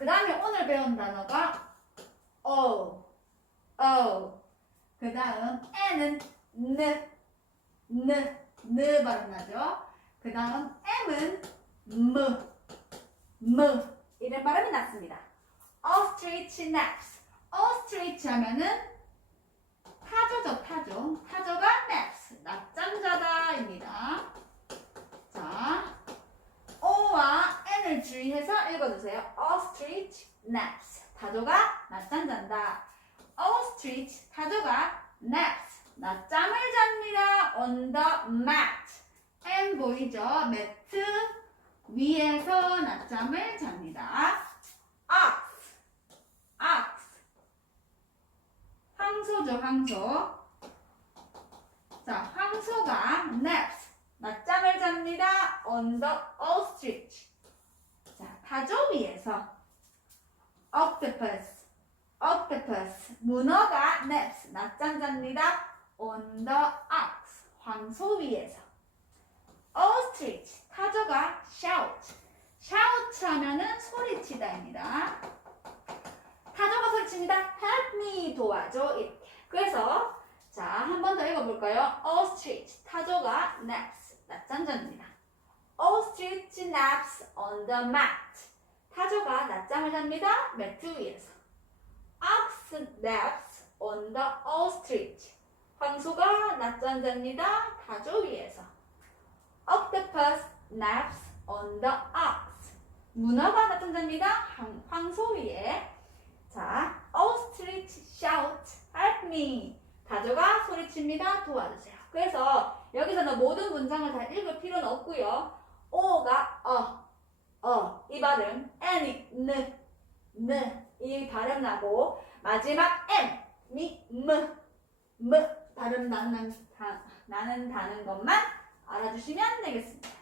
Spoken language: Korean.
그 다음에 오늘 배운 단어가 O, O. 그 다음 N은 N, N, N 발음 나죠? 그 다음 M은 M, M. 이런 발음이 났습니다. Ostrich naps. Ostrich 하면은 타조죠, 타조. 타조가 naps, 낮잠자다입니다. 자, 주의해서 읽어주세요. Ostrich naps. 타조가 낮잠 잔다. Ostrich, 타조가 naps. 낮잠을 잡니다. On the mat. M 보이죠? 매트 위에서 낮잠을 잡니다. Ox, ox. 황소죠, 황소. 자, 황소가 naps. 낮잠을 잡니다. On the ostrich. 자, 타조 위에서 octopus, octopus. 문어가 naps. 낮잠 잡니다. On the ox. 황소 위에서. ostrich. 타조가 shout. shout 하면은 소리치다입니다. 타조가 소리칩니다. help me 도와줘. 이렇게. 그래서 자, 한 번 더 읽어볼까요? Ostrich, 타조가 naps, 낮잠 잡니다. Ostrich naps on the mat. 타조가 낮잠을 잡니다. 매트 위에서. Ox naps on the ostrich. 황소가 낮잠 잡니다. 타조 위에서. Octopus naps on the ox. 문어가 낮잠 잡니다. 황- 황소 위에. 자, ostrich shout, help me. 가조가 소리칩니다. 도와주세요. 그래서 여기서는 모든 문장을 다 읽을 필요는 없고요. 오가 어, 어, 이 발음, n이 느, 느, 이 발음 나고 마지막 m, 미, 무, 무. 발음 나는, 다, 나는 다는 것만 알아주시면 되겠습니다.